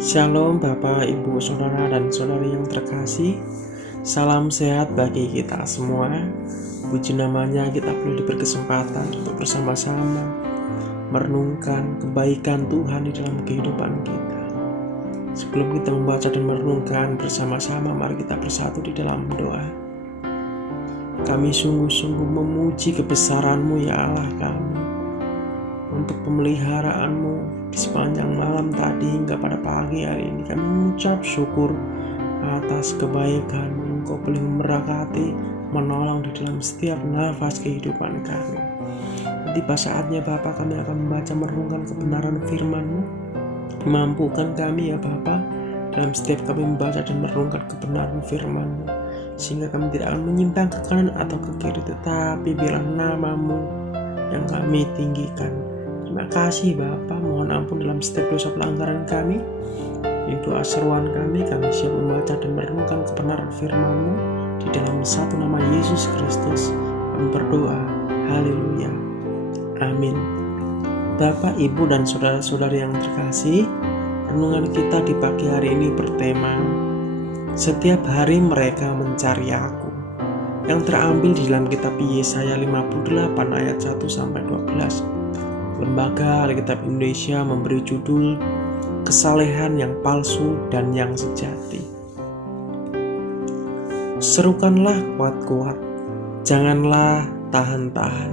Shalom Bapak, Ibu, Saudara, dan Saudari yang terkasih. Salam sehat bagi kita semua. Puji namanya, kita perlu diberi kesempatan untuk bersama-sama merenungkan kebaikan Tuhan di dalam kehidupan kita. Sebelum kita membaca dan merenungkan bersama-sama, mari kita bersatu di dalam doa. Kami sungguh-sungguh memuji kebesaran-Mu ya Allah kami, untuk pemeliharaanmu di sepanjang malam tadi hingga pada pagi hari ini. Kami mengucap syukur atas kebaikan Engkau boleh memberkati, menolong di dalam setiap nafas kehidupan kami. Tiba saatnya Bapa, kami akan membaca merenungkan kebenaran firman-Mu. Mampukan kami ya Bapa, dalam setiap kami membaca dan merenungkan kebenaran firman-Mu, sehingga kami tidak akan menyimpang ke kanan atau ke kiri, tetapi biarlah nama-Mu yang kami tinggikan. Terima kasih Bapa, mohon ampun dalam setiap dosa pelanggaran kami. Di doa seruan kami siap membaca dan merenungkan kebenaran firman-Mu. Di dalam satu nama Yesus Kristus kami berdoa, haleluya, amin. Bapak, Ibu, dan saudara-saudari yang terkasih, renungan kita di pagi hari ini bertema setiap hari mereka mencari Aku, yang terambil di dalam kitab Yesaya 58 ayat 1-12. Lembaga Alkitab Indonesia memberi judul Kesalehan yang palsu dan yang sejati. Serukanlah kuat-kuat, janganlah tahan-tahan.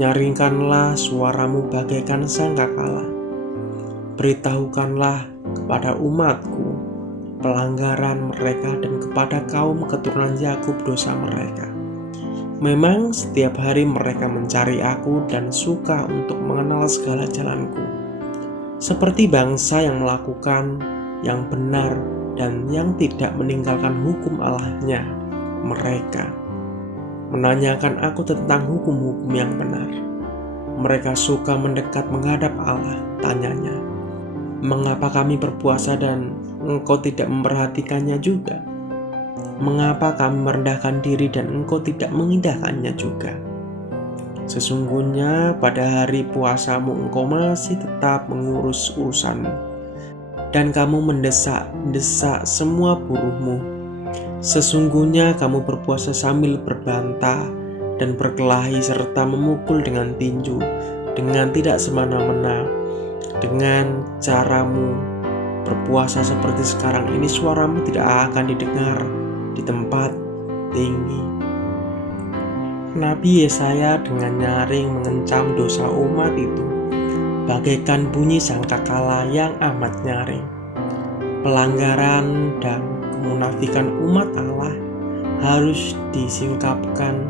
Nyaringkanlah suaramu bagaikan sangkakala. Beritahukanlah kepada umatku pelanggaran mereka dan kepada kaum keturunan Yakub dosa mereka. Memang setiap hari mereka mencari Aku dan suka untuk mengenal segala jalanku. Seperti bangsa yang melakukan yang benar dan yang tidak meninggalkan hukum Allahnya, mereka menanyakan Aku tentang hukum-hukum yang benar. Mereka suka mendekat menghadap Allah, tanyanya, mengapa kami berpuasa dan Engkau tidak memperhatikannya juga? Mengapa kami merendahkan diri dan Engkau tidak mengindahkannya juga? Sesungguhnya pada hari puasamu Engkau masih tetap mengurus urusanmu, dan kamu mendesak semua buruhmu. Sesungguhnya kamu berpuasa sambil berbantah dan berkelahi serta memukul dengan tinju, dengan tidak semena-mena. Dengan caramu berpuasa seperti sekarang ini, suaramu tidak akan didengar di tempat tinggi. Nabi Yesaya dengan nyaring mengencam dosa umat itu bagaikan bunyi sangkakala yang amat nyaring. Pelanggaran dan kemunafikan umat Allah harus disingkapkan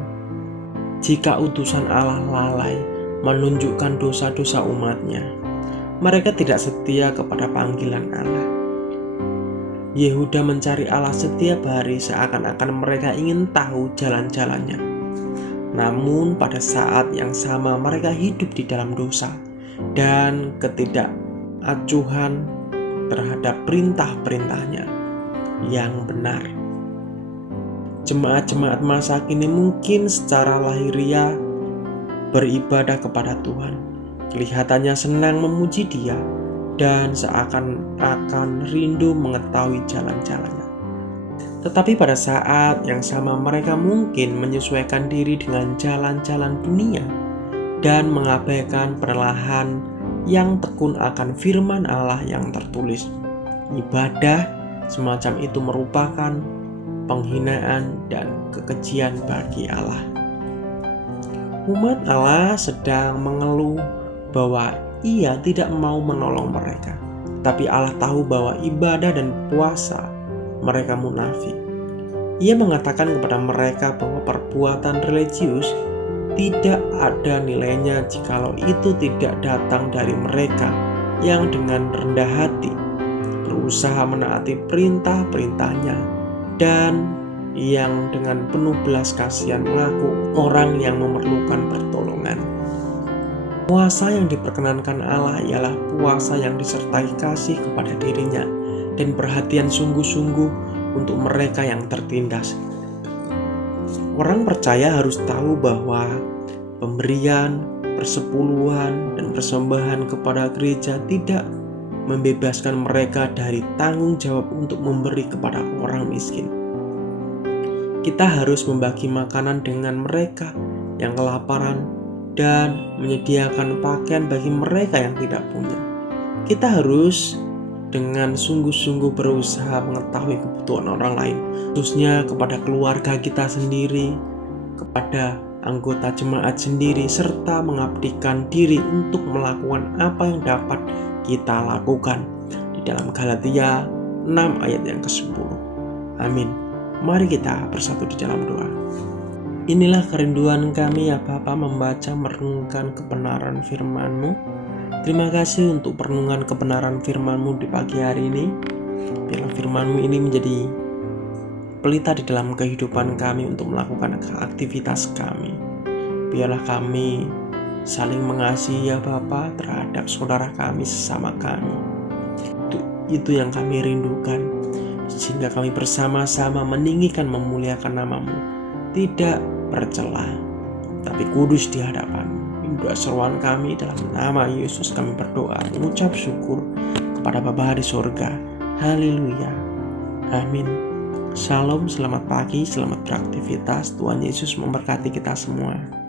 jika utusan Allah lalai menunjukkan dosa-dosa umatnya. Mereka tidak setia kepada panggilan Allah. Yehuda mencari Allah setiap hari seakan-akan mereka ingin tahu jalan-jalannya. Namun pada saat yang sama mereka hidup di dalam dosa dan ketidakacuhan terhadap perintah-perintahnya yang benar. Jemaat-jemaat masa kini mungkin secara lahiriah beribadah kepada Tuhan, kelihatannya senang memuji Dia, dan seakan-akan rindu mengetahui jalan-jalannya. Tetapi pada saat yang sama mereka mungkin menyesuaikan diri dengan jalan-jalan dunia dan mengabaikan penelahan yang tekun akan firman Allah yang tertulis. Ibadah semacam itu merupakan penghinaan dan kekejian bagi Allah. Umat Allah sedang mengeluh bahwa Ia tidak mau menolong mereka, tapi Allah tahu bahwa ibadah dan puasa mereka munafik. Ia mengatakan kepada mereka bahwa perbuatan religius tidak ada nilainya jikalau itu tidak datang dari mereka yang dengan rendah hati berusaha menaati perintah-perintahnya dan yang dengan penuh belas kasihan mengaku orang yang memerlukan pertolongan. Puasa yang diperkenankan Allah ialah puasa yang disertai kasih kepada dirinya dan perhatian sungguh-sungguh untuk mereka yang tertindas. Orang percaya harus tahu bahwa pemberian, persepuluhan, dan persembahan kepada gereja tidak membebaskan mereka dari tanggung jawab untuk memberi kepada orang miskin. Kita harus membagi makanan dengan mereka yang kelaparan dan menyediakan pakaian bagi mereka yang tidak punya. Kita harus dengan sungguh-sungguh berusaha mengetahui kebutuhan orang lain, khususnya kepada keluarga kita sendiri, kepada anggota jemaat sendiri, serta mengabdikan diri untuk melakukan apa yang dapat kita lakukan di dalam Galatia 6 ayat yang ke-10. Amin. Mari kita bersatu di dalam doa. Inilah kerinduan kami ya Bapa, membaca merenungkan kebenaran firman-Mu. Terima kasih untuk perenungan kebenaran firman-Mu di pagi hari ini. Biarlah firman-Mu ini menjadi pelita di dalam kehidupan kami untuk melakukan aktivitas kami. Biarlah kami saling mengasihi ya Bapa terhadap saudara kami sesama kami. Itu yang kami rindukan, sehingga kami bersama-sama meninggikan memuliakan nama-Mu, tidak bercela tapi kudus di hadapan-Mu. Doa seruan kami dalam nama Yesus kami berdoa, mengucap syukur kepada Bapa di surga. Haleluya. Amin. Shalom, selamat pagi, selamat beraktivitas. Tuhan Yesus memberkati kita semua.